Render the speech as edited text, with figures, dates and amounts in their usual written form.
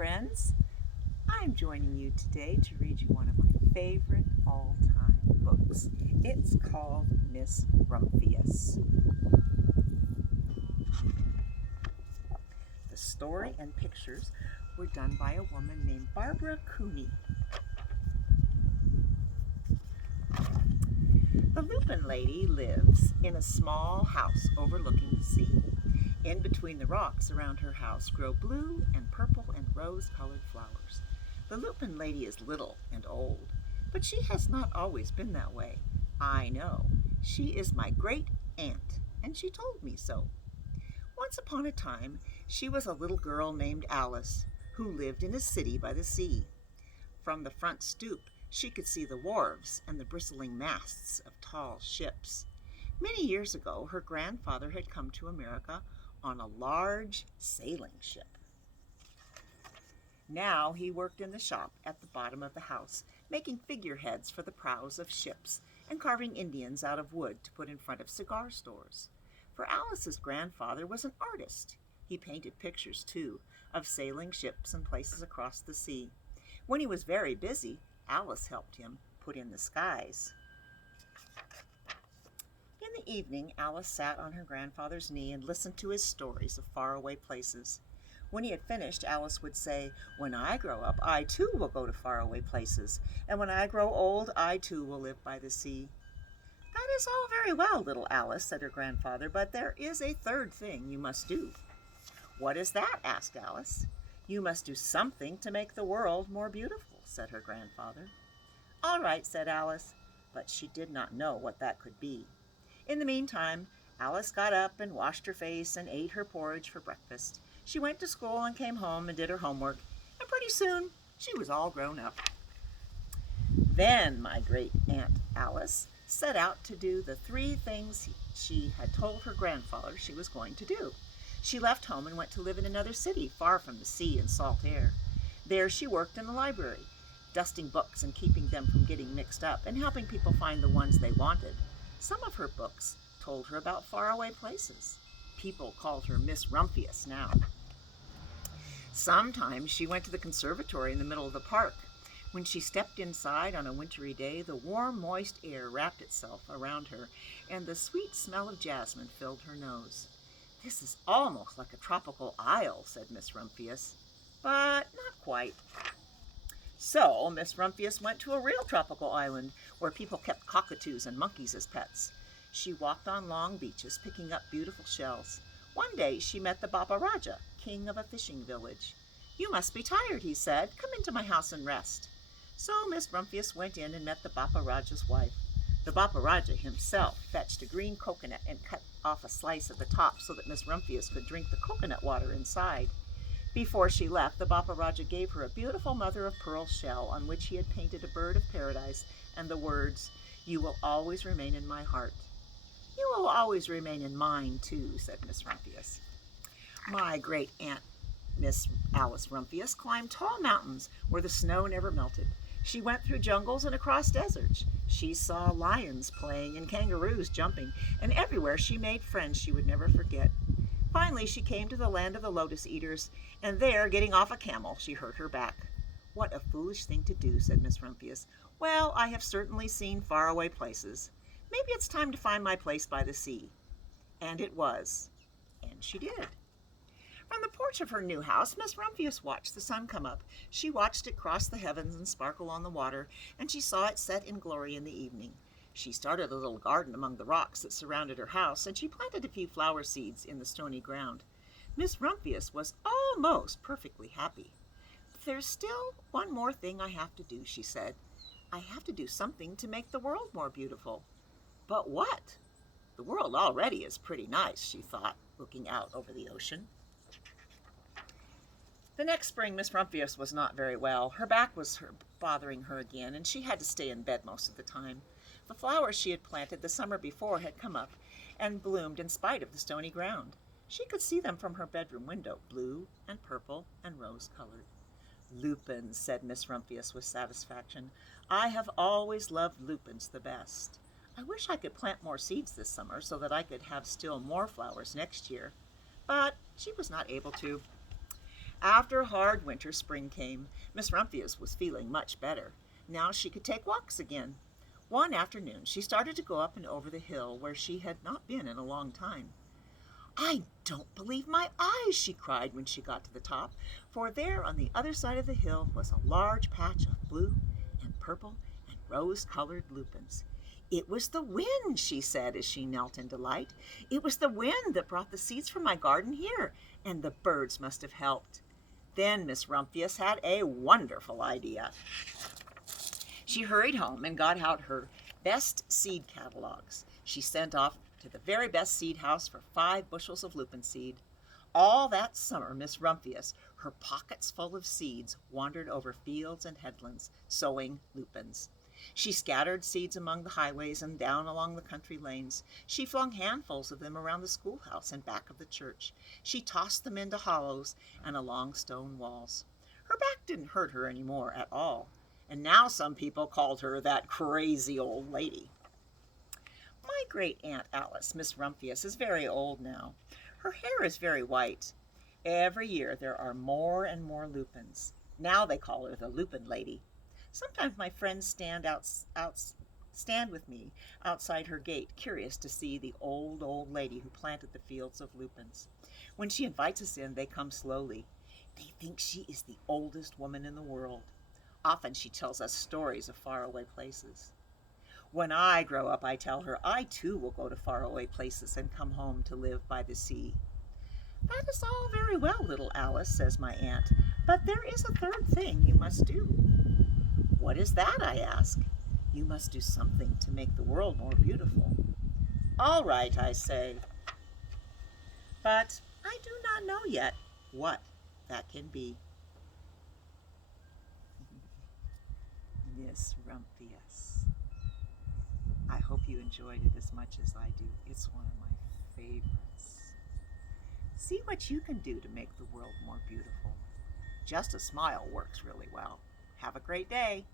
friends. I'm joining you today to read you one of my favorite all-time books. It's called Miss Rumphius. The story and pictures were done by a woman named Barbara Cooney. The Lupin Lady lives in a small house overlooking the sea. In between the rocks around her house grow blue and purple and rose-colored flowers. The Lupin Lady is little and old, but she has not always been that way. I know. She is my great aunt, and she told me so. Once upon a time, she was a little girl named Alice, who lived in a city by the sea. From the front stoop, she could see the wharves and the bristling masts of tall ships. Many years ago, her grandfather had come to America on a large sailing ship. Now he worked in the shop at the bottom of the house, making figureheads for the prows of ships and carving Indians out of wood to put in front of cigar stores. For Alice's grandfather was an artist. He painted pictures, too, of sailing ships and places across the sea. When he was very busy, Alice helped him put in the skies. In the evening, Alice sat on her grandfather's knee and listened to his stories of faraway places. When he had finished, Alice would say, "When I grow up, I too will go to faraway places, and when I grow old, I too will live by the sea." "That is all very well, little Alice," said her grandfather, "but there is a third thing you must do." "What is that?" asked Alice. "You must do something to make the world more beautiful," said her grandfather. "All right," said Alice, but she did not know what that could be. In the meantime, Alice got up and washed her face and ate her porridge for breakfast. She went to school and came home and did her homework, and pretty soon she was all grown up. Then my great aunt Alice set out to do the three things she had told her grandfather she was going to do. She left home and went to live in another city, far from the sea and salt air. There she worked in the library, dusting books and keeping them from getting mixed up, and helping people find the ones they wanted. Some of her books told her about faraway places. People called her Miss Rumphius now. Sometimes she went to the conservatory in the middle of the park. When she stepped inside on a wintry day, the warm, moist air wrapped itself around her, and the sweet smell of jasmine filled her nose. "This is almost like a tropical isle," said Miss Rumphius, "but not quite." So Miss Rumphius went to a real tropical island where people kept cockatoos and monkeys as pets. She walked on long beaches, picking up beautiful shells. One day she met the Bapa Raja, king of a fishing village. "You must be tired," he said. "Come into my house and rest." So Miss Rumphius went in and met the Bapa Raja's wife. The Bapa Raja himself fetched a green coconut and cut off a slice at the top so that Miss Rumphius could drink the coconut water inside. Before she left, the Bapa Raja gave her a beautiful mother-of-pearl shell on which he had painted a bird of paradise and the words, "You will always remain in my heart." "You will always remain in mine, too," said Miss Rumphius. My great aunt, Miss Alice Rumphius, climbed tall mountains where the snow never melted. She went through jungles and across deserts. She saw lions playing and kangaroos jumping, and everywhere she made friends she would never forget. Finally, she came to the land of the lotus eaters, and there, getting off a camel, she hurt her back. "What a foolish thing to do," said Miss Rumphius. "Well, I have certainly seen faraway places. Maybe it's time to find my place by the sea." And it was. And she did. From the porch of her new house, Miss Rumphius watched the sun come up. She watched it cross the heavens and sparkle on the water, and she saw it set in glory in the evening. She started a little garden among the rocks that surrounded her house, and she planted a few flower seeds in the stony ground. Miss Rumphius was almost perfectly happy. "There's still one more thing I have to do," she said. "I have to do something to make the world more beautiful." "But what? The world already is pretty nice," she thought, looking out over the ocean. The next spring, Miss Rumphius was not very well. Her back was bothering her again, and she had to stay in bed most of the time. The flowers she had planted the summer before had come up and bloomed in spite of the stony ground. She could see them from her bedroom window, blue and purple and rose-colored. "Lupins," said Miss Rumphius with satisfaction. "I have always loved lupins the best. I wish I could plant more seeds this summer so that I could have still more flowers next year." But she was not able to. After a hard winter, spring came. Miss Rumphius was feeling much better. Now she could take walks again. One afternoon she started to go up and over the hill where she had not been in a long time. "I don't believe my eyes," she cried when she got to the top, for there on the other side of the hill was a large patch of blue and purple and rose-colored lupins. "It was the wind," she said as she knelt in delight. "It was the wind that brought the seeds from my garden here, and the birds must have helped." Then Miss Rumphius had a wonderful idea. She hurried home and got out her best seed catalogs. She sent off to the very best seed house for 5 bushels of lupin seed. All that summer Miss Rumphius, her pockets full of seeds, wandered over fields and headlands, sowing lupins. She scattered seeds among the highways and down along the country lanes. She flung handfuls of them around the schoolhouse and back of the church. She tossed them into hollows and along stone walls. Her back didn't hurt her any more at all, and now some people called her that crazy old lady. My great Aunt Alice, Miss Rumphius, is very old now. Her hair is very white. Every year there are more and more lupins. Now they call her the Lupin Lady. Sometimes my friends stand with me outside her gate, curious to see the old lady who planted the fields of lupins. When she invites us in, they come slowly. They think she is the oldest woman in the world. Often she tells us stories of faraway places. When I grow up, I tell her, I too will go to faraway places and come home to live by the sea. "That is all very well, little Alice," says my aunt, "but there is a third thing you must do." "What is that?" I ask. "You must do something to make the world more beautiful." "All right," I say, but I do not know yet what that can be. Miss Rumphius. I hope you enjoyed it as much as I do. It's one of my favorites. See what you can do to make the world more beautiful. Just a smile works really well. Have a great day.